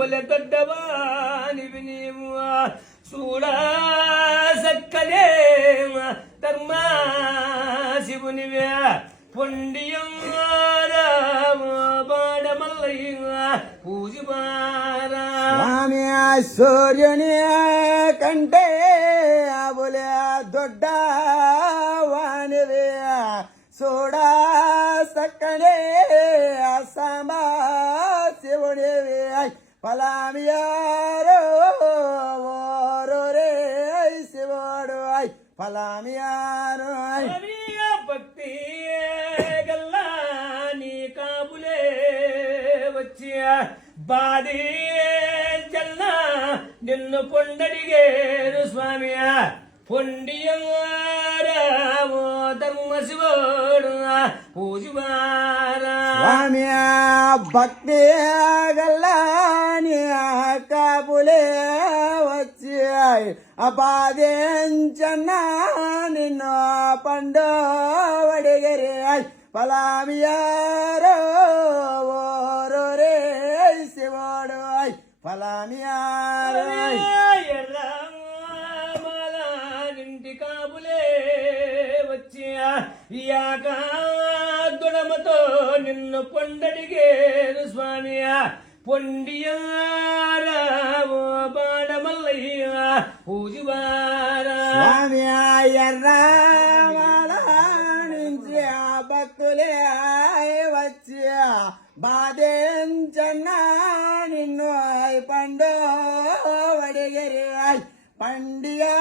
బొలె తొడ్డవానివి నీవు చూడా సక్కనే ధర్మా శివునివే పొండియం బాడమల్లయ్య పూజమారా స్వామి సూర్యుని కంటే బొలె దొడ్డ వానివే చూడా సక్కనే సాంబా శివునివే పలామియారో ఓరో రే శివుడు పలామియారో భక్తి గల్లా నీ కాపులే వచ్చి బాధి జల్లా నిన్ను పొండడిగేరు స్వామి పొండియరామో ధర్మ శివుడు పూజమారా స్వామి భక్తి గల్లాని కాపులే వచ్చి అపాదించన్నా నిన్ను పండు వడిగరి పలామియారో ఓరో రే శివుడు పలామియారో ఇంటి కాపులే వచ్చి యాకాదుడమతో నిన్ను పొండడిగేరు స్వామి పొండియారావో బాడమల్లయ్య పూజవారా స్వామి ఎర్రమాల నుంచి భక్తులే వచ్చి బాధించన్నా నిన్ను పండు వడిగిరి పండియా